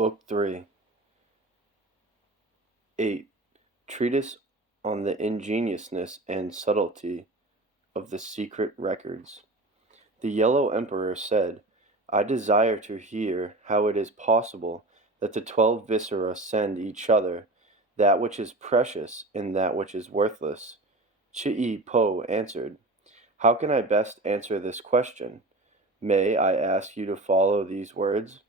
Book 3, 8. Treatise on the ingeniousness and subtlety of the secret records. The Yellow Emperor said, I desire to hear how it is possible that the 12 Viscera send each other that which is precious and that which is worthless. Chi-Po answered, How can I best answer this question? May I ask you to follow these words?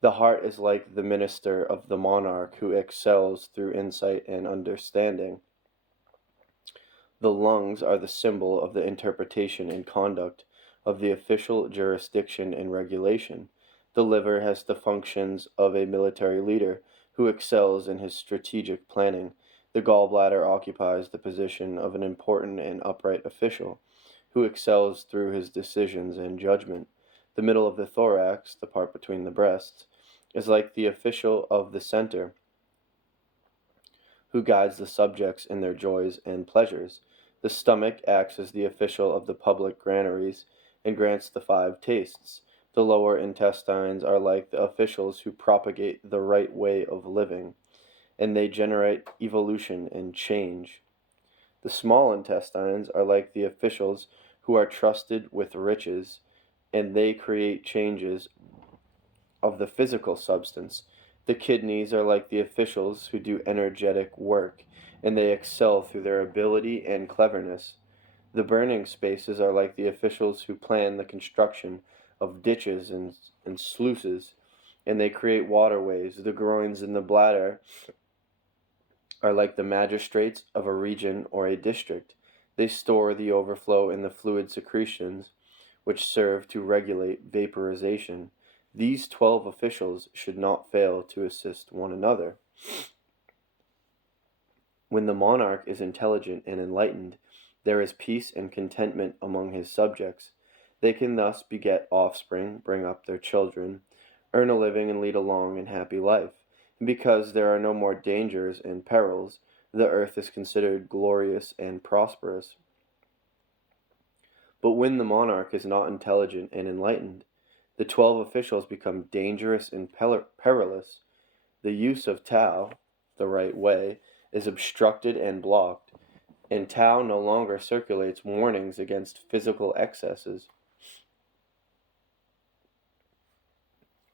The heart is like the minister of the monarch who excels through insight and understanding. The lungs are the symbol of the interpretation and conduct of the official jurisdiction and regulation. The liver has the functions of a military leader who excels in his strategic planning. The gallbladder occupies the position of an important and upright official who excels through his decisions and judgment. The middle of the thorax, the part between the breasts, is like the official of the center, who guides the subjects in their joys and pleasures. The stomach acts as the official of the public granaries and grants the 5 tastes. The lower intestines are like the officials who propagate the right way of living, and they generate evolution and change. The small intestines are like the officials who are trusted with riches, and they create changes of the physical substance. The kidneys are like the officials who do energetic work, and they excel through their ability and cleverness. The burning spaces are like the officials who plan the construction of ditches and sluices, and they create waterways. The groins and the bladder are like the magistrates of a region or a district. They store the overflow in the fluid secretions, which serve to regulate vaporization. These 12 officials should not fail to assist one another. When the monarch is intelligent and enlightened, there is peace and contentment among his subjects. They can thus beget offspring, bring up their children, earn a living, and lead a long and happy life. And because there are no more dangers and perils, the earth is considered glorious and prosperous. But when the monarch is not intelligent and enlightened, the 12 officials become dangerous and perilous. The use of Tao, the right way, is obstructed and blocked, and Tao no longer circulates warnings against physical excesses.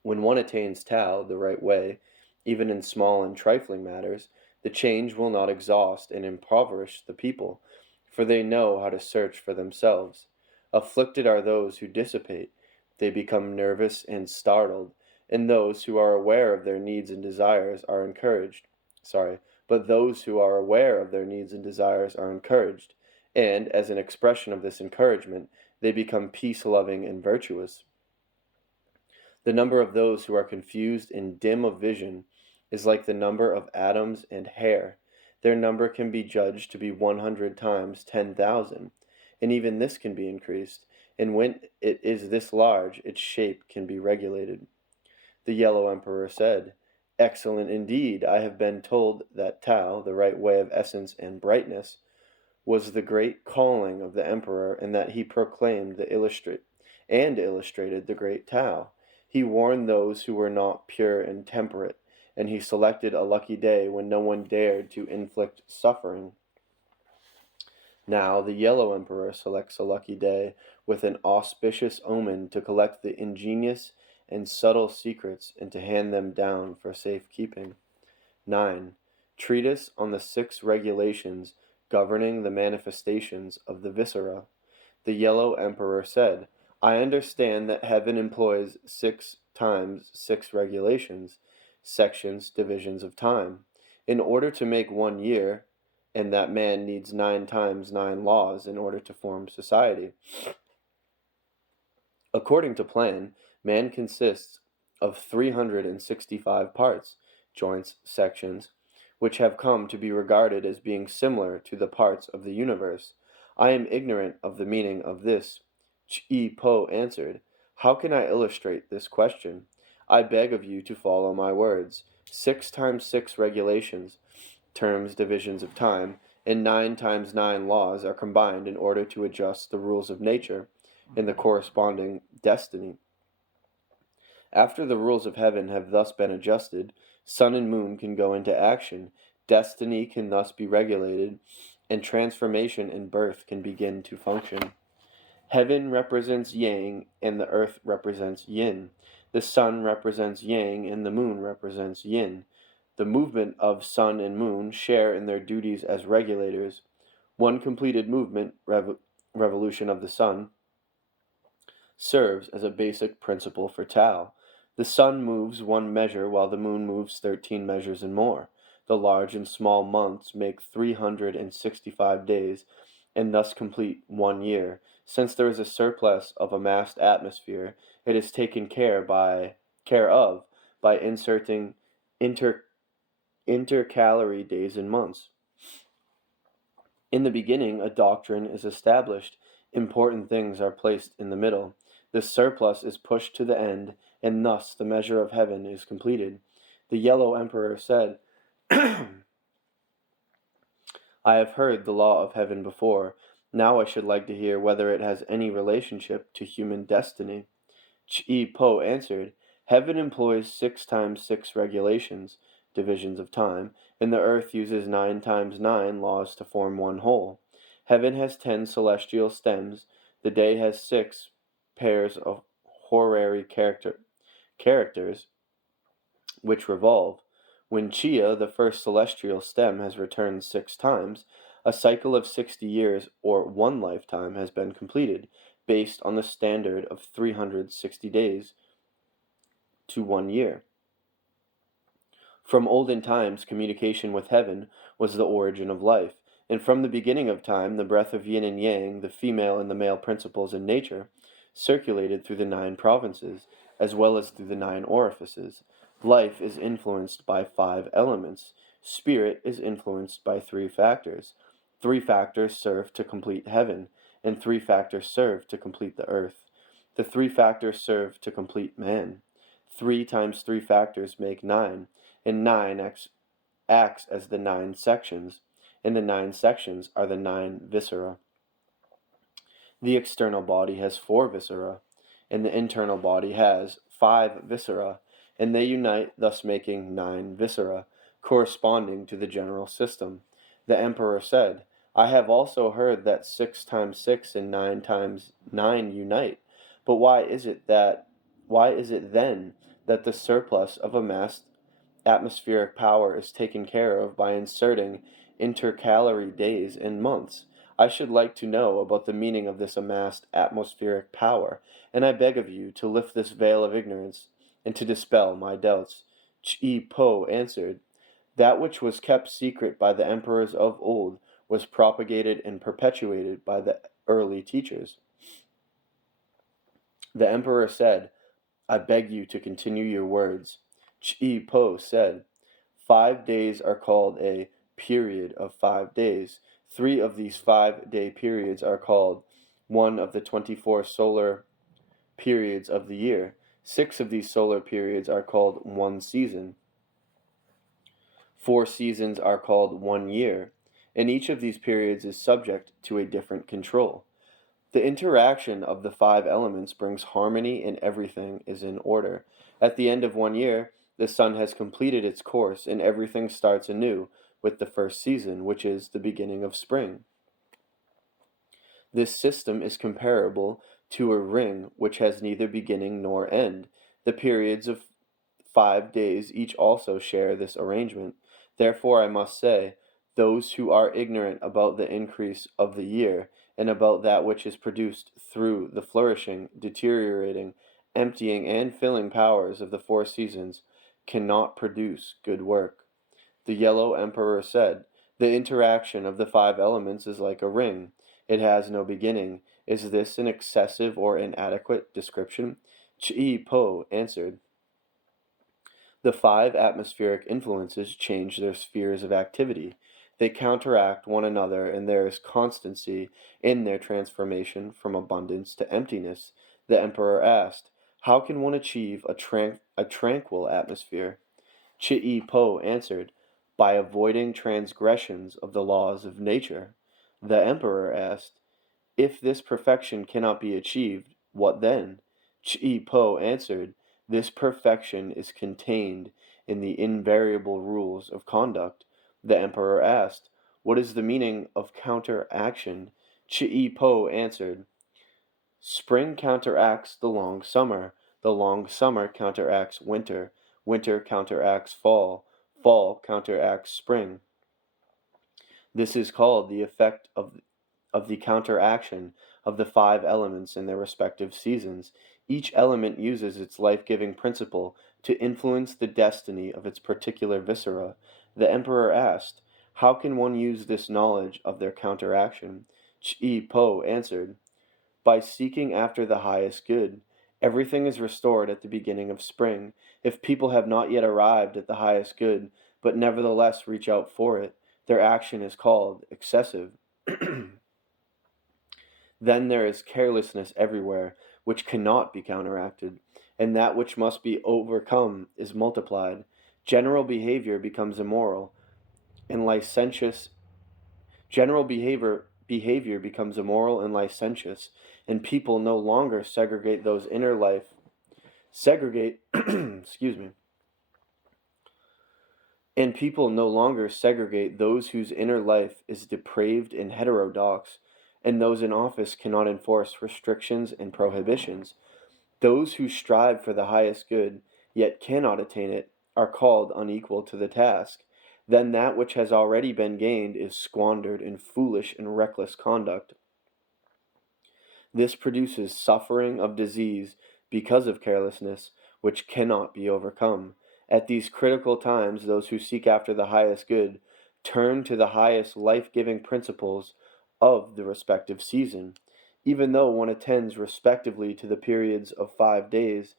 When one attains Tao, the right way, even in small and trifling matters, the change will not exhaust and impoverish the people, for they know how to search for themselves. Afflicted are those who dissipate. They become nervous and startled, and those who are aware of their needs and desires are encouraged. But those who are aware of their needs and desires are encouraged, and as an expression of this encouragement, they become peace-loving and virtuous. The number of those who are confused and dim of vision is like the number of atoms and hair. Their number can be judged to be 100 times 10,000, and even this can be increased, and when it is this large, its shape can be regulated. The Yellow Emperor said, Excellent indeed. I have been told that Tao, the right way of essence and brightness, was the great calling of the Emperor, and that he proclaimed the illustrated the great Tao. He warned those who were not pure and temperate, and he selected a lucky day when no one dared to inflict suffering. Now the Yellow Emperor selects a lucky day with an auspicious omen to collect the ingenious and subtle secrets and to hand them down for safekeeping. 9. Treatise on the 6 regulations governing the manifestations of the viscera. The Yellow Emperor said, I understand that heaven employs 6 times 6 regulations, sections, divisions of time, in order to make 1 year, and that man needs 9 times 9 laws in order to form society. According to plan, man consists of 365 parts, joints, sections, which have come to be regarded as being similar to the parts of the universe. I am ignorant of the meaning of this. Chi-Po answered, How can I illustrate this question? I beg of you to follow my words. 6 times 6 regulations, terms, divisions of time, and 9 times 9 laws are combined in order to adjust the rules of nature and the corresponding destiny. After the rules of heaven have thus been adjusted, sun and moon can go into action, destiny can thus be regulated, and transformation and birth can begin to function. Heaven represents yang and the earth represents yin. The sun represents yang and the moon represents yin. The movement of sun and moon share in their duties as regulators. One completed movement, revolution of the sun, serves as a basic principle for Tao. The sun moves one measure while the moon moves 13 measures and more. The large and small months make 365 days and thus complete 1 year. Since there is a surplus of amassed atmosphere, it is taken care of by inserting inter intercalary days and months. In the beginning, a doctrine is established, important things are placed in the middle, the surplus is pushed to the end, and thus the measure of heaven is completed. The Yellow Emperor said, I have heard the law of heaven before. Now I should like to hear whether it has any relationship to human destiny. Chi Po answered, Heaven employs 6 times 6 regulations, divisions of time, and the earth uses 9 times 9 laws to form one whole. Heaven has 10 celestial stems, the day has 6 pairs of horary characters which revolve. When Chia, the first celestial stem, has returned 6 times, a cycle of 60 years or one lifetime has been completed, based on the standard of 360 days to 1 year. From olden times, communication with heaven was the origin of life, and from the beginning of time, the breath of yin and yang, the female and the male principles in nature, circulated through the 9 provinces, as well as through the 9 orifices. Life is influenced by 5 elements. Spirit is influenced by 3 factors. 3 factors serve to complete heaven, and 3 factors serve to complete the earth. The 3 factors serve to complete man. 3 times 3 factors make 9, and 9 acts as the 9 sections, and the 9 sections are the 9 viscera. The external body has 4 viscera, and the internal body has 5 viscera, and they unite, thus making 9 viscera, corresponding to the general system. The emperor said, I have also heard that 6 times 6 and 9 times 9 unite, but why is it then that the surplus of amassed atmospheric power is taken care of by inserting intercalary days and months? I should like to know about the meaning of this amassed atmospheric power, and I beg of you to lift this veil of ignorance and to dispel my doubts. Chi Po answered, That which was kept secret by the emperors of old was propagated and perpetuated by the early teachers. The emperor said, I beg you to continue your words. Chi Po said, 5 days are called a period of 5 days. 3 of these 5-day periods are called one of the 24 solar periods of the year. 6 of these solar periods are called 1 season. 4 seasons are called 1 year, and each of these periods is subject to a different control. The interaction of the 5 elements brings harmony and everything is in order. At the end of 1 year, the sun has completed its course and everything starts anew with the first season, which is the beginning of spring. This system is comparable to a ring which has neither beginning nor end. The periods of 5 days each also share this arrangement. Therefore, I must say, those who are ignorant about the increase of the year, and about that which is produced through the flourishing, deteriorating, emptying, and filling powers of the 4 seasons, cannot produce good work. The Yellow Emperor said, The interaction of the 5 elements is like a ring. It has no beginning. Is this an excessive or inadequate description? Chi Po answered, The 5 atmospheric influences change their spheres of activity. They counteract one another, and there is constancy in their transformation from abundance to emptiness. The emperor asked, How can one achieve a tranquil atmosphere? Chi Po answered, By avoiding transgressions of the laws of nature. The emperor asked, If this perfection cannot be achieved, what then? Chi Po answered, This perfection is contained in the invariable rules of conduct. The emperor asked, "What is the meaning of counteraction?" Ch'i Po answered, "Spring counteracts the long summer counteracts winter, winter counteracts fall, fall counteracts spring. This is called the effect of the counteraction of the five elements in their respective seasons. Each element uses its life-giving principle to influence the destiny of its particular viscera." The emperor asked, "How can one use this knowledge of their counteraction?" Ch'i Po answered, "By seeking after the highest good. Everything is restored at the beginning of spring. If people have not yet arrived at the highest good, but nevertheless reach out for it, their action is called excessive." Then there is carelessness everywhere, which cannot be counteracted, and that which must be overcome is multiplied. General behavior becomes immoral and licentious. General behavior becomes immoral and licentious, and people no longer segregate excuse me, and people no longer segregate those whose inner life is depraved and heterodox, and those in office cannot enforce restrictions and prohibitions. Those who strive for the highest good, yet cannot attain it, are called unequal to the task. Then that which has already been gained is squandered in foolish and reckless conduct. This produces suffering of disease because of carelessness, which cannot be overcome. At these critical times, those who seek after the highest good turn to the highest life-giving principles of the respective season. Even though one attends respectively to the periods of 5 days,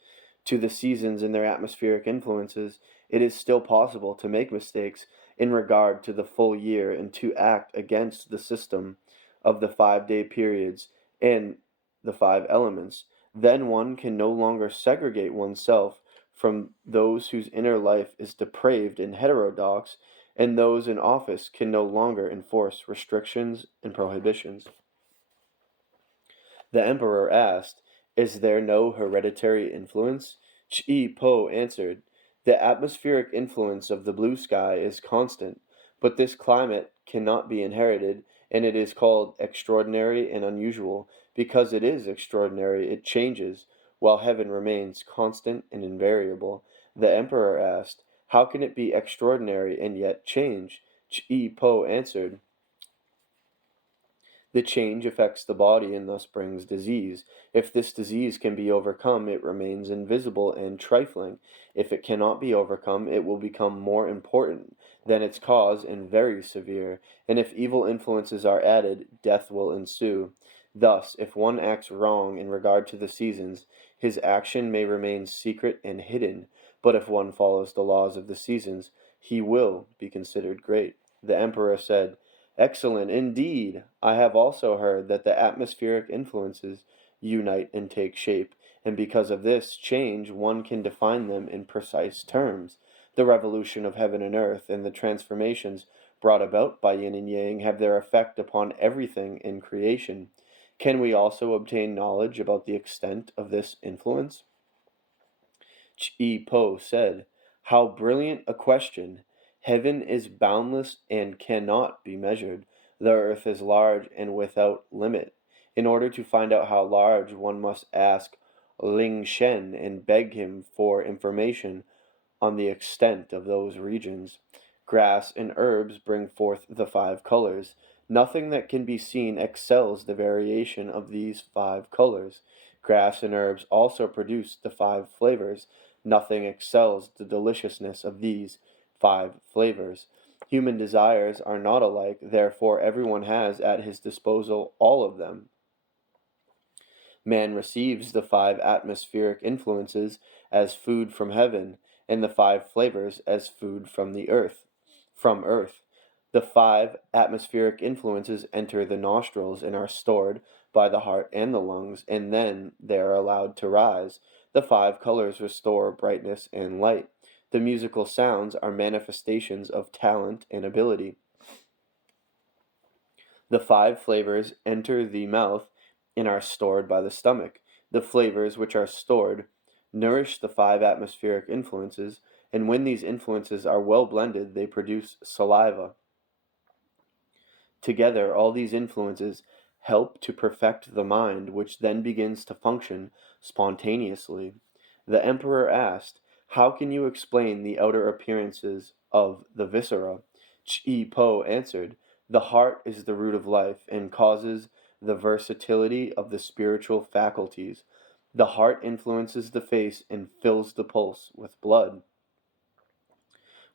to the seasons and their atmospheric influences, it is still possible to make mistakes in regard to the full year and to act against the system of the 5 day periods and the five elements. Then one can no longer segregate oneself from those whose inner life is depraved and heterodox, and those in office can no longer enforce restrictions and prohibitions. The emperor asked, "Is there no hereditary influence?" Ch'i Po answered, "The atmospheric influence of the blue sky is constant, but this climate cannot be inherited, and it is called extraordinary and unusual. Because it is extraordinary, it changes, while heaven remains constant and invariable." The emperor asked, "How can it be extraordinary and yet change?" Ch'i Po answered, "The change affects the body and thus brings disease. If this disease can be overcome, it remains invisible and trifling. If it cannot be overcome, it will become more important than its cause and very severe. And if evil influences are added, death will ensue. Thus, if one acts wrong in regard to the seasons, his action may remain secret and hidden. But if one follows the laws of the seasons, he will be considered great." The emperor said, "Excellent indeed. I have also heard that the atmospheric influences unite and take shape, and because of this change one can define them in precise terms. The revolution of heaven and earth and the transformations brought about by yin and yang have their effect upon everything in creation. Can we also obtain knowledge about the extent of this influence?" Ch'i Po said, "How brilliant a question! Heaven is boundless and cannot be measured. The earth is large and without limit. In order to find out how large, one must ask Ling Shen and beg him for information on the extent of those regions. Grass and herbs bring forth the five colors. Nothing that can be seen excels the variation of these five colors. Grass and herbs also produce the five flavors. Nothing excels the deliciousness of these five flavors. Human desires are not alike, therefore everyone has at his disposal all of them. Man receives the five atmospheric influences as food from heaven, and the five flavors as food from earth. The five atmospheric influences enter the nostrils and are stored by the heart and the lungs, and then they are allowed to rise. The five colors restore brightness and light. The musical sounds are manifestations of talent and ability. The five flavors enter the mouth and are stored by the stomach. The flavors which are stored nourish the five atmospheric influences, and when these influences are well blended, they produce saliva. Together, all these influences help to perfect the mind, which then begins to function spontaneously. The emperor asked, "How can you explain the outer appearances of the viscera?" Chi Po answered, "The heart is the root of life and causes the versatility of the spiritual faculties. The heart influences the face and fills the pulse with blood.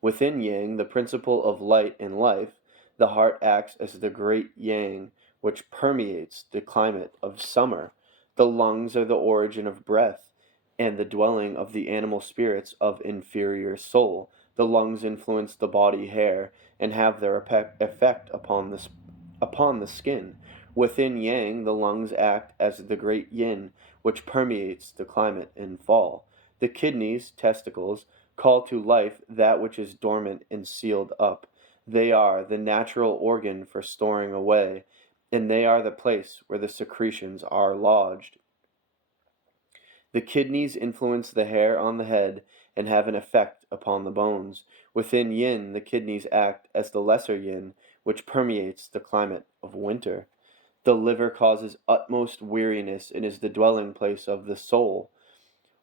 Within Yang, the principle of light and life, the heart acts as the great Yang, which permeates the climate of summer. The lungs are the origin of breath, and the dwelling of the animal spirits of inferior soul. The lungs influence the body hair, and have their effect upon the skin. Within Yang, the lungs act as the great Yin, which permeates the climate in fall. The kidneys, testicles, call to life that which is dormant and sealed up. They are the natural organ for storing away, and they are the place where the secretions are lodged. The kidneys influence the hair on the head and have an effect upon the bones. Within Yin, the kidneys act as the lesser Yin, which permeates the climate of winter. The liver causes utmost weariness and is the dwelling place of the soul,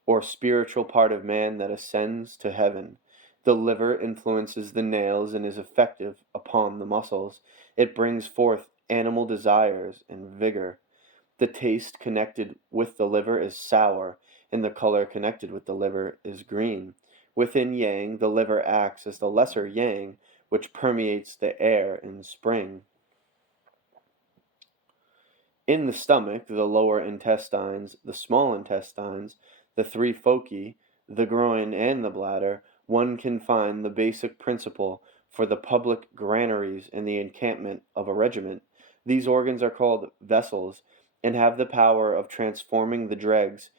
or spiritual part of man that ascends to heaven. The liver influences the nails and is effective upon the muscles. It brings forth animal desires and vigor. The taste connected with the liver is sour, and the color connected with the liver is green. Within Yang, the liver acts as the lesser Yang, which permeates the air in spring. In the stomach, the lower intestines, the small intestines, the three foci, the groin, and the bladder, one can find the basic principle for the public granaries and the encampment of a regiment. These organs are called vessels, and have the power of transforming the dregs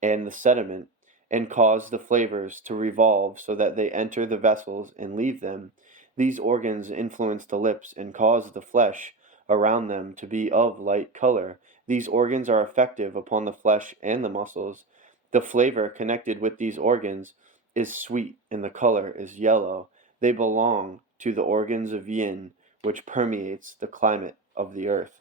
and the sediment, and cause the flavors to revolve so that they enter the vessels and leave them. These organs influence the lips and cause the flesh around them to be of light color. These organs are effective upon the flesh and the muscles. The flavor connected with these organs is sweet, and the color is yellow. They belong to the organs of yin, which permeates the climate of the earth.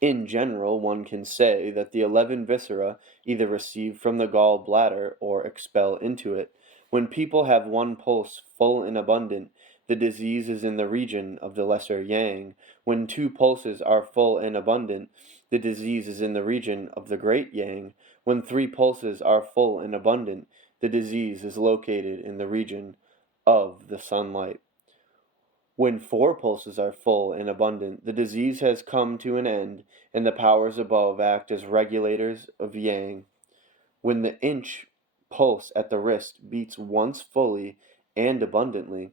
In general, one can say that the 11 viscera either receive from the gall bladder or expel into it. When people have one pulse full and abundant, the disease is in the region of the lesser yang. When two pulses are full and abundant, the disease is in the region of the great yang. When three pulses are full and abundant, the disease is located in the region of the sunlight. When four pulses are full and abundant, the disease has come to an end, and the powers above act as regulators of yang. When the inch pulse at the wrist beats once fully and abundantly,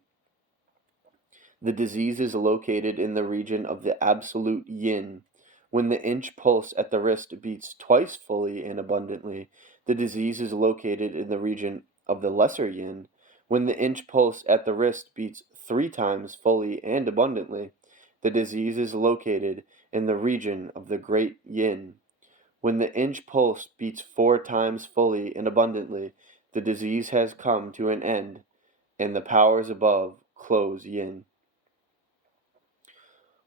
the disease is located in the region of the absolute yin. When the inch pulse at the wrist beats twice fully and abundantly, the disease is located in the region of the lesser yin. When the inch pulse at the wrist beats 3 times fully and abundantly, the disease is located in the region of the great yin. When the inch pulse beats 4 times fully and abundantly, the disease has come to an end, and the powers above close yin.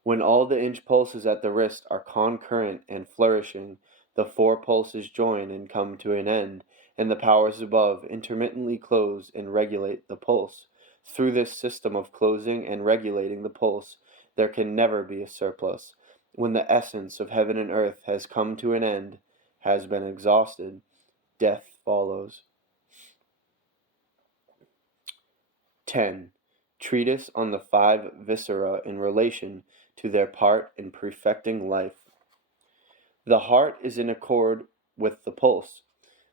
When all the inch pulses at the wrist are concurrent and flourishing, the four pulses join and come to an end, and the powers above intermittently close and regulate the pulse. Through this system of closing and regulating the pulse, there can never be a surplus. When the essence of heaven and earth has come to an end, has been exhausted, death follows. 10. Treatise on the five viscera in relation to their part in perfecting life. The heart is in accord with the pulse.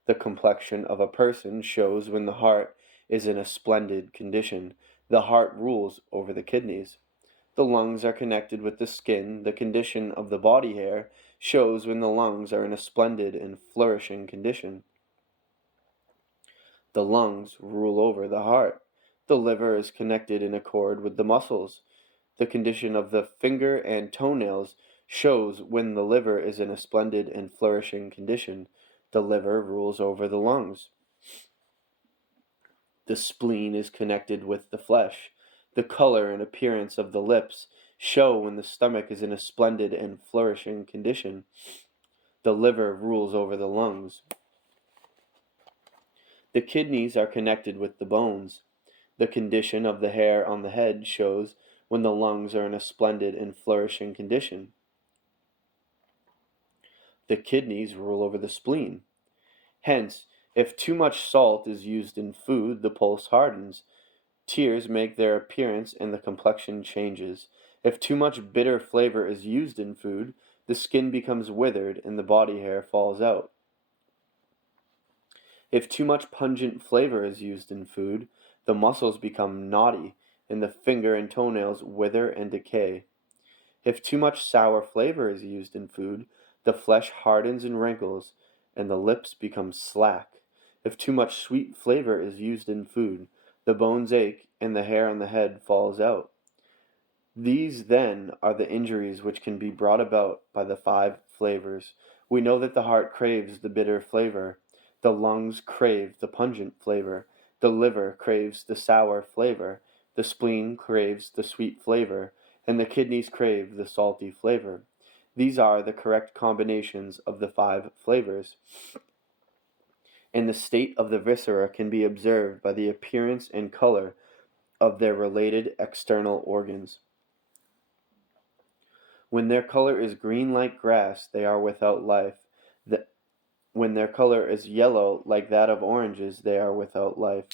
The complexion of a person shows when the heart is in a splendid condition. The heart rules over the kidneys. The lungs are connected with the skin. The condition of the body hair shows when the lungs are in a splendid and flourishing condition. The lungs rule over the heart. The liver is connected in accord with the muscles. The condition of the finger and toenails shows when the liver is in a splendid and flourishing condition. The liver rules over the lungs. The spleen is connected with the flesh. The color and appearance of the lips show when the stomach is in a splendid and flourishing condition. The liver rules over the lungs. The kidneys are connected with the bones. The condition of the hair on the head shows when the lungs are in a splendid and flourishing condition. The kidneys rule over the spleen. Hence, if too much salt is used in food, the pulse hardens. Tears make their appearance and the complexion changes. If too much bitter flavor is used in food, the skin becomes withered and the body hair falls out. If too much pungent flavor is used in food, the muscles become knotty and the finger and toenails wither and decay. If too much sour flavor is used in food, the flesh hardens and wrinkles and the lips become slack. If too much sweet flavor is used in food, the bones ache and the hair on the head falls out. These, then, are the injuries which can be brought about by the 5 flavors. We know that the heart craves the bitter flavor, the lungs crave the pungent flavor, the liver craves the sour flavor, the spleen craves the sweet flavor, and the kidneys crave the salty flavor. These are the correct combinations of the 5 flavors. And the state of the viscera can be observed by the appearance and color of their related external organs. When their color is green like grass, they are without life. When their color is yellow like that of oranges, they are without life.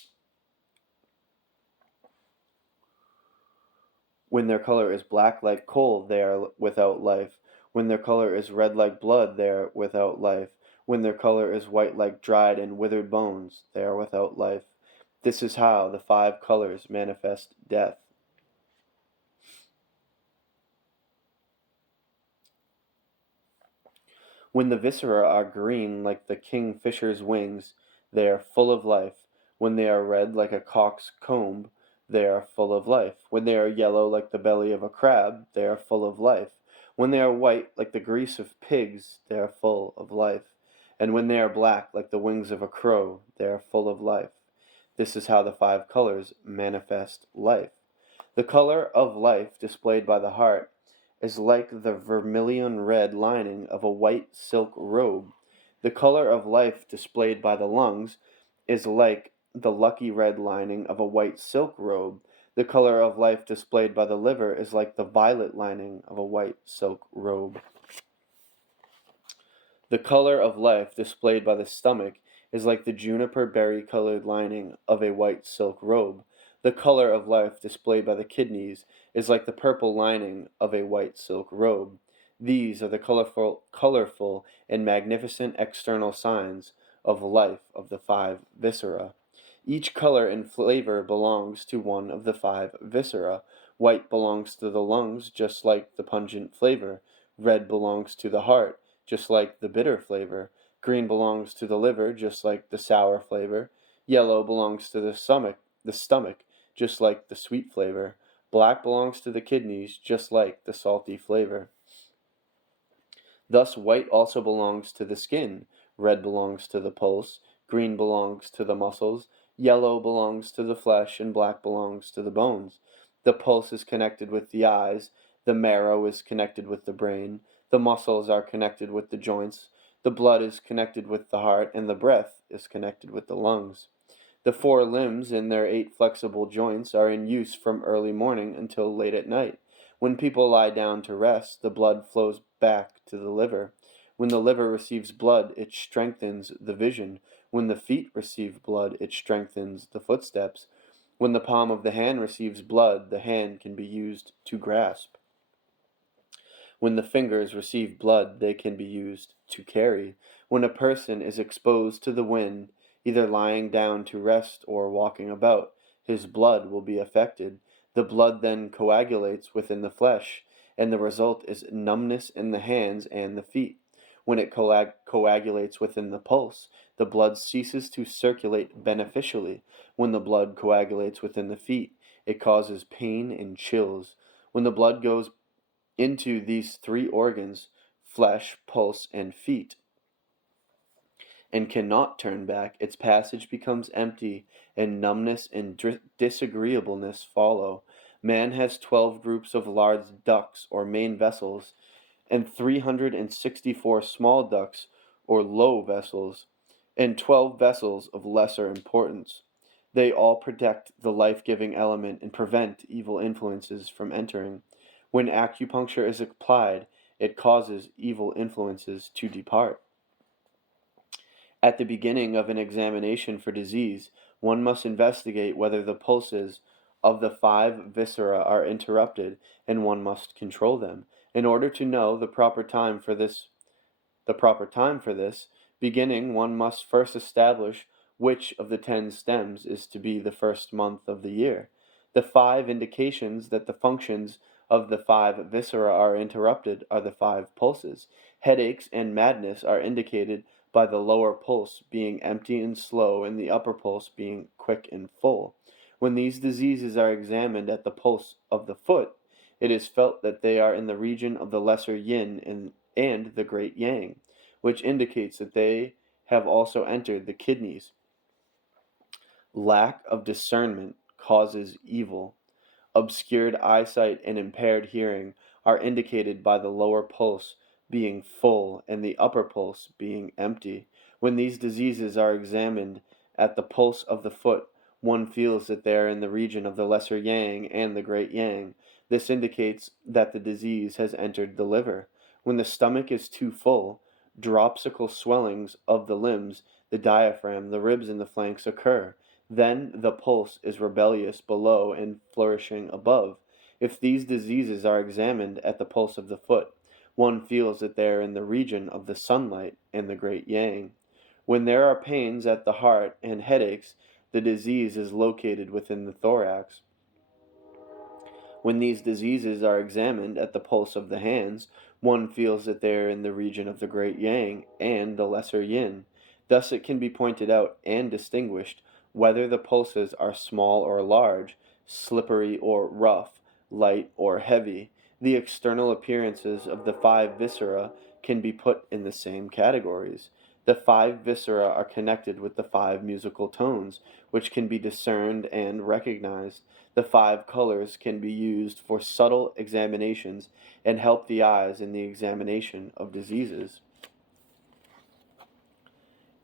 When their color is black like coal, they are without life. When their color is red like blood, they are without life. When their color is white like dried and withered bones, they are without life. This is how the 5 colors manifest death. When the viscera are green like the kingfisher's wings, they are full of life. When they are red like a cock's comb, they are full of life. When they are yellow like the belly of a crab, they are full of life. When they are white like the grease of pigs, they are full of life. And when they are black like the wings of a crow, they are full of life. This is how the 5 colors manifest life. The color of life displayed by the heart is like the vermilion red lining of a white silk robe. The color of life displayed by the lungs is like the lucky red lining of a white silk robe. The color of life displayed by the liver is like the violet lining of a white silk robe. The color of life displayed by the stomach is like the juniper berry colored lining of a white silk robe. The color of life displayed by the kidneys is like the purple lining of a white silk robe. These are the colorful and magnificent external signs of life of the 5 viscera. Each color and flavor belongs to one of the 5 viscera. White belongs to the lungs, just like the pungent flavor. Red belongs to the heart, just like the bitter flavor. Green belongs to the liver, just like the sour flavor. Yellow belongs to the stomach, just like the sweet flavor. Black belongs to the kidneys, just like the salty flavor. Thus, white also belongs to the skin, red belongs to the pulse, green belongs to the muscles, yellow belongs to the flesh, and black belongs to the bones. The pulse is connected with the eyes, the marrow is connected with the brain, the muscles are connected with the joints, the blood is connected with the heart, and the breath is connected with the lungs. The 4 limbs and their 8 flexible joints are in use from early morning until late at night. When people lie down to rest, the blood flows back to the liver. When the liver receives blood, it strengthens the vision. When the feet receive blood, it strengthens the footsteps. When the palm of the hand receives blood, the hand can be used to grasp. When the fingers receive blood, they can be used to carry. When a person is exposed to the wind, either lying down to rest or walking about, his blood will be affected. The blood then coagulates within the flesh, and the result is numbness in the hands and the feet. When it coagulates within the pulse, the blood ceases to circulate beneficially. When the blood coagulates within the feet, it causes pain and chills. When the blood goes into these 3 organs, flesh, pulse, and feet, and cannot turn back, its passage becomes empty, and numbness and disagreeableness follow. Man has 12 groups of large ducts or main vessels, and 364 small ducts or low vessels, and 12 vessels of lesser importance. They all protect the life giving element and prevent evil influences from entering. When acupuncture is applied, it causes evil influences to depart. At the beginning of an examination for disease, one must investigate whether the pulses of the five viscera are interrupted, and one must control them. In order to know the proper time for this beginning, one must first establish which of the 10 stems is to be the first month of the year. The five indications that the functions of the five viscera are interrupted are the five pulses. Headaches and madness are indicated by the lower pulse being empty and slow, and the upper pulse being quick and full. When these diseases are examined at the pulse of the foot, it is felt that they are in the region of the lesser yin and the great yang, which indicates that they have also entered the kidneys. Lack of discernment causes evil. Obscured eyesight and impaired hearing are indicated by the lower pulse being full and the upper pulse being empty. When these diseases are examined at the pulse of the foot, one feels that they are in the region of the lesser yang and the great yang. This indicates that the disease has entered the liver. When the stomach is too full, dropsical swellings of the limbs, the diaphragm, the ribs, and the flanks occur. Then the pulse is rebellious below and flourishing above. If these diseases are examined at the pulse of the foot, one feels that they are in the region of the sunlight and the great yang. When there are pains at the heart and headaches, the disease is located within the thorax. When these diseases are examined at the pulse of the hands, one feels that they are in the region of the great yang and the lesser yin. Thus it can be pointed out and distinguished whether the pulses are small or large, slippery or rough, light or heavy. The external appearances of the five viscera can be put in the same categories. The five viscera are connected with the five musical tones, which can be discerned and recognized. The five colors can be used for subtle examinations and help the eyes in the examination of diseases.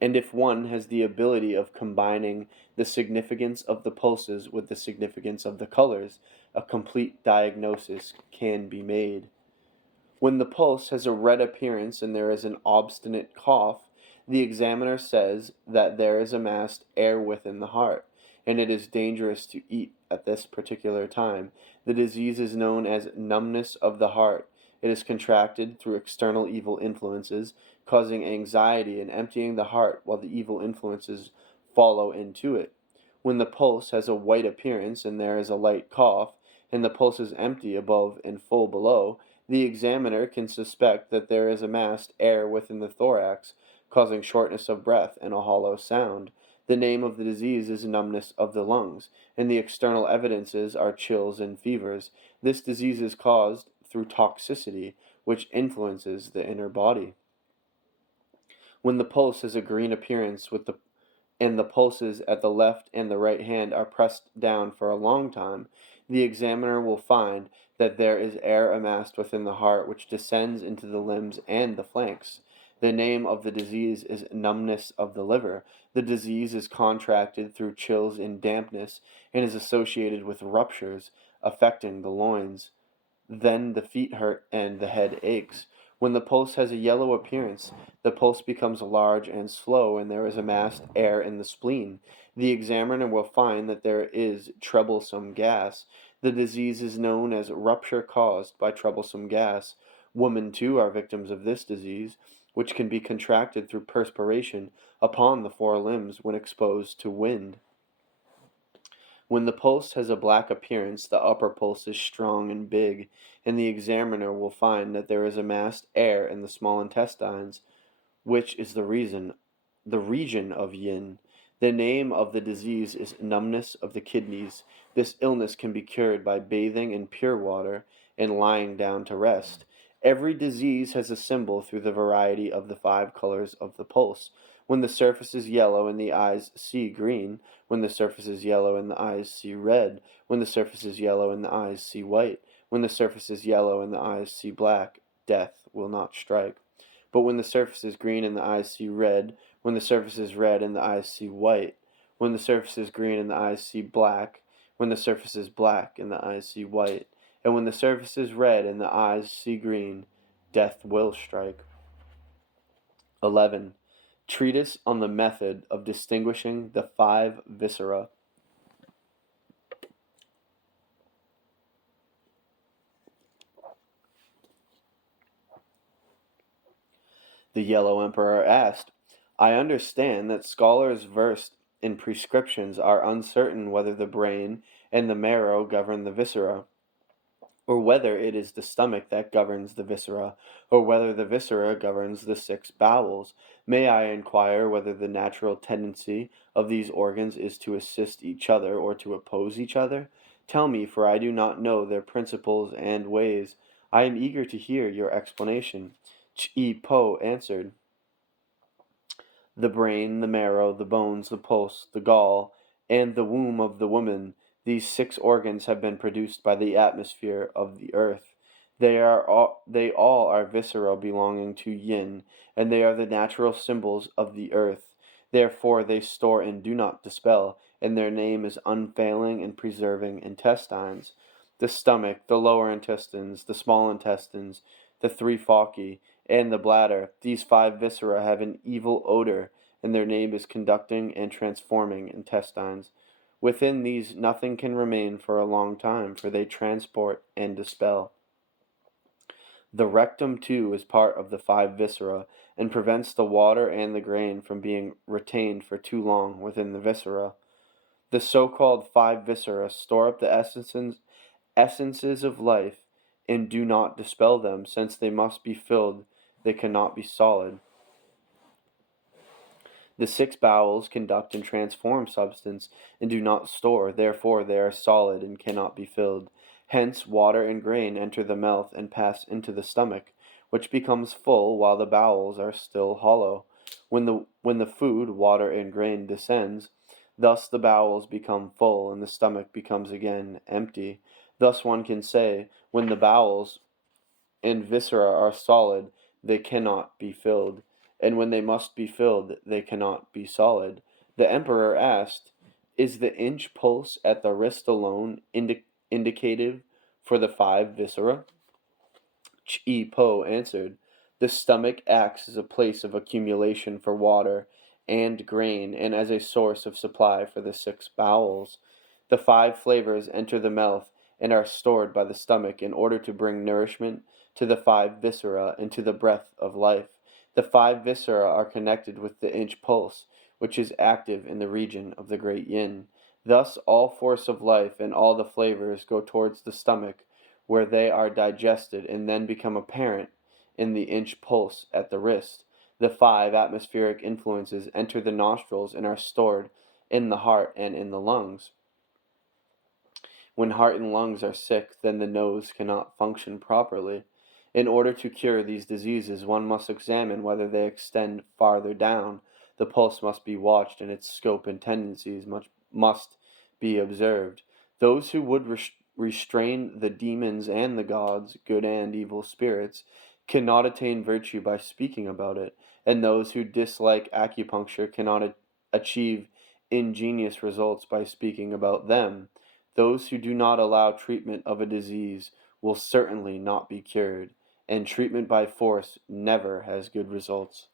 And if one has the ability of combining the significance of the pulses with the significance of the colors, a complete diagnosis can be made. When the pulse has a red appearance and there is an obstinate cough, the examiner says that there is amassed air within the heart, and it is dangerous to eat at this particular time. The disease is known as numbness of the heart. It is contracted through external evil influences, causing anxiety and emptying the heart while the evil influences follow into it. When the pulse has a white appearance and there is a light cough, and the pulse is empty above and full below, the examiner can suspect that there is amassed air within the thorax, causing shortness of breath and a hollow sound. The name of the disease is numbness of the lungs, and the external evidences are chills and fevers. This disease is caused through toxicity, which influences the inner body. When the pulse has a green appearance and the pulses at the left and the right hand are pressed down for a long time, the examiner will find that there is air amassed within the heart which descends into the limbs and the flanks. The name of the disease is numbness of the liver. The disease is contracted through chills and dampness and is associated with ruptures affecting the loins. Then the feet hurt and the head aches. When the pulse has a yellow appearance, the pulse becomes large and slow, and there is amassed air in the spleen. The examiner will find that there is troublesome gas. The disease is known as rupture caused by troublesome gas. Women, too, are victims of this disease, which can be contracted through perspiration upon the four limbs when exposed to wind. When the pulse has a black appearance, the upper pulse is strong and big, and the examiner will find that there is amassed air in the small intestines, which is the region of yin. The name of the disease is numbness of the kidneys. This illness can be cured by bathing in pure water and lying down to rest. Every disease has a symbol through the variety of the five colors of the pulse. When the surface is yellow and the eyes see green, when the surface is yellow and the eyes see red, when the surface is yellow and the eyes see white, when the surface is yellow and the eyes see black, death will not strike. But when the surface is green and the eyes see red, when the surface is red and the eyes see white, when the surface is green and the eyes see black, when the surface is black and the eyes see white, and when the surface is red and the eyes see green, death will strike. 11. Treatise on the method of distinguishing the five viscera. The Yellow Emperor asked, I understand that scholars versed in prescriptions are uncertain whether the brain and the marrow govern the viscera, or whether it is the stomach that governs the viscera, or whether the viscera governs the six bowels. May I inquire whether the natural tendency of these organs is to assist each other or to oppose each other? Tell me, for I do not know their principles and ways. I am eager to hear your explanation. Chi Po answered, the brain, the marrow, the bones, the pulse, the gall, and the womb of the woman, these six organs have been produced by the atmosphere of the earth. They all are viscera belonging to yin, and they are the natural symbols of the earth. Therefore they store and do not dispel, and their name is unfailing and preserving intestines. The stomach, the lower intestines, the small intestines, the three fauci, and the bladder, these five viscera have an evil odor, and their name is conducting and transforming intestines. Within these nothing can remain for a long time, for they transport and dispel. The rectum, too, is part of the five viscera, and prevents the water and the grain from being retained for too long within the viscera. The so-called five viscera store up the essences of life, and do not dispel them, since they must be filled, they cannot be solid. The six bowels conduct and transform substance, and do not store, therefore they are solid and cannot be filled. Hence water and grain enter the mouth and pass into the stomach, which becomes full while the bowels are still hollow. When the food, water and grain, descends, thus the bowels become full and the stomach becomes again empty. Thus one can say, when the bowels and viscera are solid, they cannot be filled, and when they must be filled, they cannot be solid. The emperor asked, is the inch pulse at the wrist alone indicative for the five viscera? Chi Po answered, the stomach acts as a place of accumulation for water and grain, and as a source of supply for the six bowels. The five flavors enter the mouth and are stored by the stomach in order to bring nourishment to the five viscera and to the breath of life. The five viscera are connected with the inch pulse, which is active in the region of the great yin. Thus all force of life and all the flavors go towards the stomach, where they are digested and then become apparent in the inch pulse at the wrist. The five atmospheric influences enter the nostrils and are stored in the heart and in the lungs. When heart and lungs are sick, then the nose cannot function properly. In order to cure these diseases, one must examine whether they extend farther down. The pulse must be watched, and its scope and tendencies must be observed. Those who would restrain the demons and the gods, good and evil spirits, cannot attain virtue by speaking about it, and those who dislike acupuncture cannot achieve ingenious results by speaking about them. Those who do not allow treatment of a disease will certainly not be cured, and treatment by force never has good results.